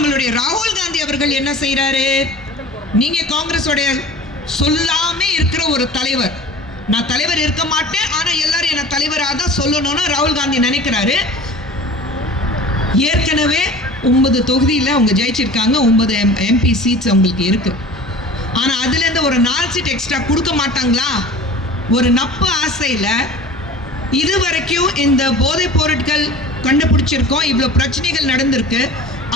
நம்மளுடைய ராகுல் காந்தி அவர்கள் என்ன செய்யறாரு? நீங்க காங்கிரஸோட சொல்லாமே இருக்கிற ஒரு தலைவர், நான் தலைவர் இருக்க மாட்டேன், ஆனா எல்லாரும் என்ன தலைவராக தான் சொல்லணும்னு ராகுல் காந்தி நினைக்கிறாரு. ஏற்கனவே 9 தொகுதியில் அவங்க ஜெயிச்சிருக்காங்க, 9 MP சீட்ஸ் அவங்களுக்கு இருக்கு. ஆனா அதுல இருந்து ஒரு 4 சீட் எக்ஸ்ட்ரா கொடுக்க மாட்டாங்களா? ஒரு நப்பு ஆசையில இது வரைக்கும் இந்த போதைப் பொருட்கள் கண்டுபிடிச்சிருக்கோம், இவ்வளவு பிரச்சனைகள் நடந்திருக்கு,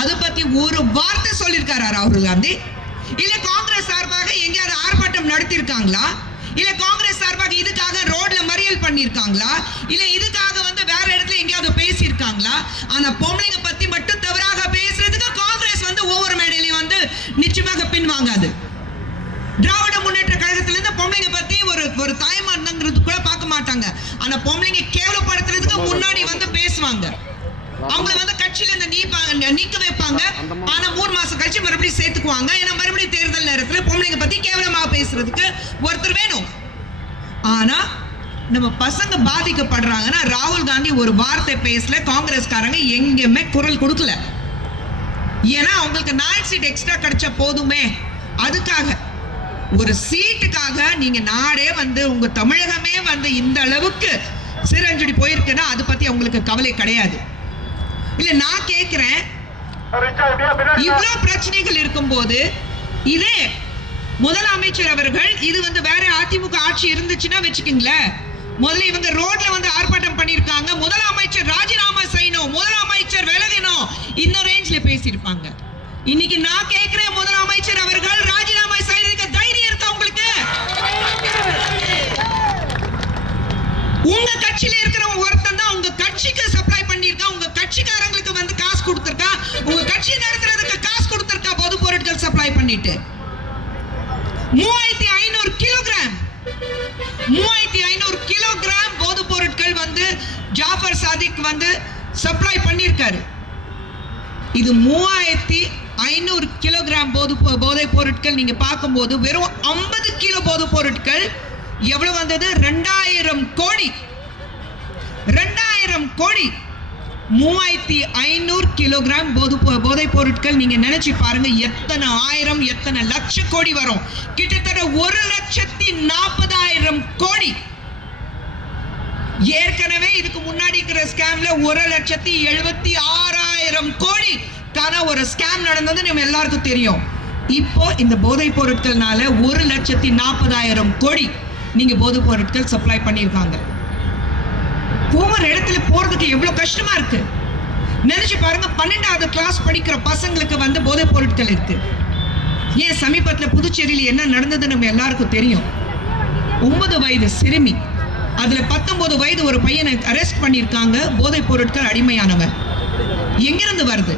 அதை பத்தி ஒரு வார்த்தை சொல்லியிருக்காரா ராகுல் காந்தி? இல்ல காங்கிரஸ் சார்பாக எங்கேயாவது ஆர்ப்பாட்டம் நடத்திருக்காங்களா? இல்ல காங்கிரஸ் சார்பாக இதுக்காக ரோட்ல மறியல் பண்ணிருக்காங்களா? இல்ல இதுக்காக வேற இடத்துல எங்கேயாவது பேசியிருக்காங்களா? ஆனா பொம்பளைங்க பத்தி மட்டும் தவறாக பேசுறதுக்கு காங்கிரஸ் ஒவ்வொரு மேடையிலையும் நிச்சயமாக பின்வாங்காது. திராவிட முன்னேற்ற கழகத்துல இருந்து பொம்பளைங்க பத்தி ஒரு தாய்மார்ங்கிறது கூட பார்க்க மாட்டாங்க. ஆனா பொம்பளைங்க கேவலப்படுத்துறதுக்கு முன்னாடி பேசுவாங்க. அவங்கள கட்சியில இருந்து நீக்க வைப்பாங்க. ஆனா 3 மாசம் கழிச்சு மறுபடியும் சேர்த்துக்குவாங்க. ஏன்னா மறுபடியும் தேர்தல் நேரத்துல பொம்பளைங்க பத்தி கேவலமாக பேசுறதுக்கு ஒருத்தர் வேணும். ஆனா நம்ம பசங்க பாதிக்கப்படுறாங்கன்னா ராகுல் காந்தி ஒரு வார்த்தை பேசல, காங்கிரஸ்காரங்க எங்கேயுமே குரல் கொடுக்கல. ஏன்னா அவங்களுக்கு 4 சீட் எக்ஸ்ட்ரா கிடைச்ச போதுமே, அதுக்காக ஒரு சீட்டுக்காக நீங்க நாடே உங்க தமிழகமே இந்த அளவுக்கு சிரஞ்சடி போயிருக்குன்னா அதை பத்தி அவங்களுக்கு கவலை கிடையாது. இல்ல நான் கேட்கிறேன், இவ்வளவு பிரச்சனைகள் இருக்கும் போது இதே முதலமைச்சர் அவர்கள் இது வேற அதிமுக ஆட்சி இருந்துச்சுன்னா வச்சுக்கீங்களேன், முதல்ல இவங்க ரோட்ல ஆர்ப்பாட்டம் பண்ணிருக்காங்க, முதலமைச்சர் ராஜினாமா செய்யணும், முதலமைச்சர் விலகணும், இந்த ரேஞ்ச்ல பேசியிருப்பாங்க. இன்னைக்கு நான் கேட்கிறேன், முதலமைச்சர் அவர்கள் ராஜினாமா செய்யறதுக்கு தைரியம் இருக்கா உங்களுக்கு? உங்க கட்சியில இருக்கிற ஒருத்தன் தான் உங்க கட்சிக்கு சப்ளை பண்ணிருக்கா, உங்க கட்சிக்காரங்களுக்கு காசு கொடுத்திருக்கா, உங்க கட்சி நடத்துறதுக்கு காசு கொடுத்திருக்கா, பொது பொருட்கள் சப்ளை பண்ணிட்டு 3500 கிலோகிராம் போது பொருட்கள் ஜாஃபர் சாதிக் சப்ளை பண்ணிருக்காரு. இது 3500 கிலோகிராம் போதை பொருட்கள் நீங்க பார்க்கும்போது வெறும் 50 கிலோ போதை பொருட்கள் எவ்வளவு வந்தது? 2000 கோடி. 3500 கிலோகிராம் போதை பொருட்கள் நீங்க நினைச்சு பாருங்க, எத்தனை ஆயிரம் எத்தனை லட்ச கோடி வரும். கிட்டத்தட்ட 1,40,000 கோடி. ஏற்கனவே இதுக்கு முன்னாடி இருக்கிற ஸ்கேம்ல 1,76,000 கோடி ஒரு ஸ்கேம் நடந்தது நம்ம எல்லாருக்கும் தெரியும். இப்போ இந்த போதை பொருட்கள்னால 1,40,000 கோடி நீங்க போதை பொருட்கள் சப்ளை பண்ணிருக்காங்க. ஒவ்வொரு இடத்துல போறதுக்கு எவ்வளவு கஷ்டமா இருக்கு நினைச்சு பாருங்க. 12வது கிளாஸ் படிக்கிற பசங்களுக்கு போதை பொருட்கள் இருக்கு. ஏன் சமீபத்தில் புதுச்சேரியில் என்ன நடந்தது நம்ம எல்லாருக்கும் தெரியும். 9 வயது சிறுமி, அதுல 19 வயது ஒரு பையனை அரெஸ்ட் பண்ணிருக்காங்க, போதை பொருட்கள் அடிமையானவன். எங்கிருந்து வருது?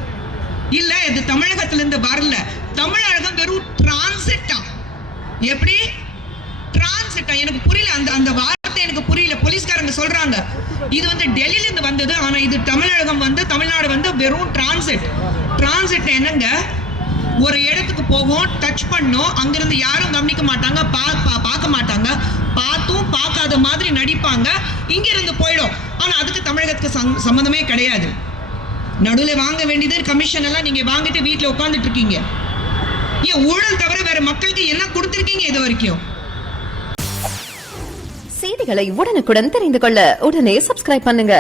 இல்ல இது தமிழகத்திலிருந்து வரல, தமிழகம் வெறும் டிரான்சிட்டா. எப்படி டிரான்சிட்டா? எனக்கு புரியல, அந்த வார்த்தை எனக்கு புரியல. போலீஸ்காரங்க சொல்றாங்க இது டெல்லியில இருந்து வந்தது, ஆனா இது தமிழகம் தமிழ்நாடு வெறும் டிரான்சிட். என்னங்க, ஒரு இடத்துக்கு போவோம், டச் பண்ணோம், அங்கிருந்து யாரும் கவனிக்க மாட்டாங்க, பார்க்க மாட்டாங்க, பார்த்தும் பார்க்காத மாதிரி நடிப்பாங்க, இங்க இருந்து போயிடும். ஆனா அதுக்கு தமிழகத்துக்கு சம்பந்தமே கிடையாது. நடுவில் வாங்க வேண்டியது கமிஷன் எல்லாம் நீங்க வாங்கிட்டு வீட்டுல உட்கார்ந்துட்டு இருக்கீங்க. ஏன் ஊழல் தவிர வேற மக்களுக்கு என்ன கொடுத்திருக்கீங்க இது வரைக்கும்? செய்திகளை உடனுக்குடன் தெரிந்து கொள்ள உடனே சப்ஸ்கிரைப் பண்ணுங்க.